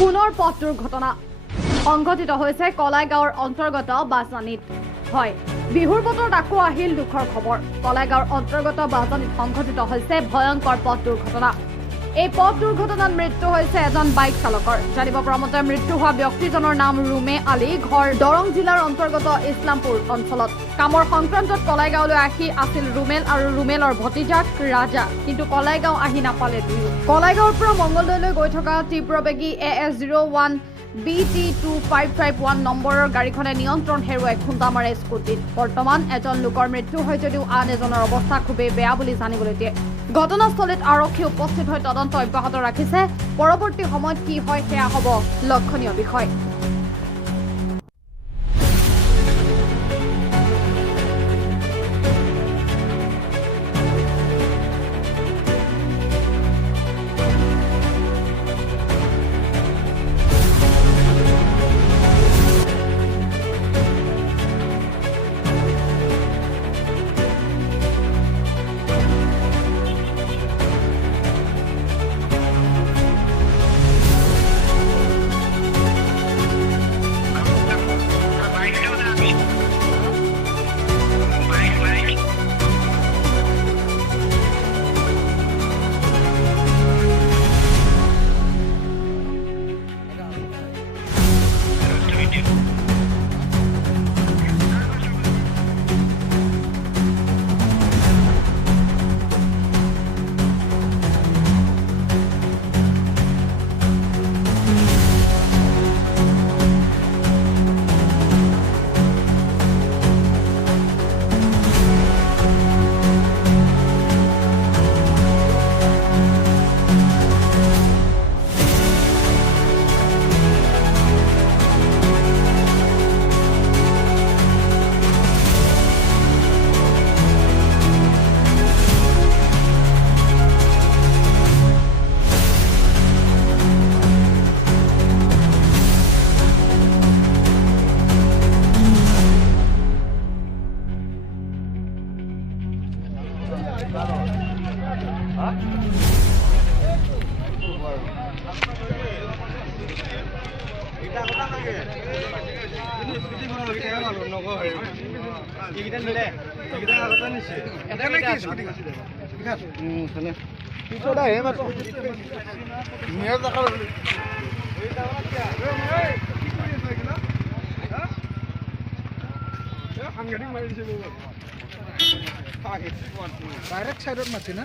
পুনৰ পথ দুৰ্ঘটনা সংঘটিত হৈছে কলাইগাঁৱৰ অন্তৰ্গত বাজানীত। হয়, বিহুৰ বতৰত আকৌ আহিল দুখৰ খবৰ। কলাইগাঁৱৰ অন্তৰ্গত বাজানীত সংঘটিত হৈছে ভয়ংকৰ পথ দুৰ্ঘটনা। এই পথ দুৰ্ঘটনাত মৃত্যু হৈছে এজন বাইক চালকৰ। জানিব পৰা মতে মৃত্যু হোৱা ব্যক্তিজনৰ নাম ৰুমে আলী, ঘৰ দৰং জিলাৰ অন্তৰ্গত ইছলামপুৰ অঞ্চলত। কামৰ সংক্ৰান্তত কলাইগাঁৱলৈ আহি আছিল ৰুমেল আৰু ৰুমেলৰ ভতিজাক ৰাজা, কিন্তু কলাইগাঁও আহি নাপালে দুয়ো। কলাইগাঁৱৰ পৰা মংগলদৈলৈ গৈ থকা তীব্ৰবেগী AS01 BT2551 নম্বৰৰ গাড়ীখনে নিয়ন্ত্ৰণ হেৰুৱাই খুন্দা মাৰে স্কুটিত। বৰ্তমান এজন লোকৰ মৃত্যু হয় যদিও আন এজনৰ অৱস্থা খুবেই বেয়া বুলি জানিবলৈ দিয়ে। ঘটনাস্থলীত আৰক্ষী উপস্থিত হৈ তদন্ত অব্যাহত ৰাখিছে। পৰৱৰ্তী সময়ত কি হয় সেয়া হ'ব লক্ষণীয় বিষয়। ডাইৰেক্ট সাইডত মাছি না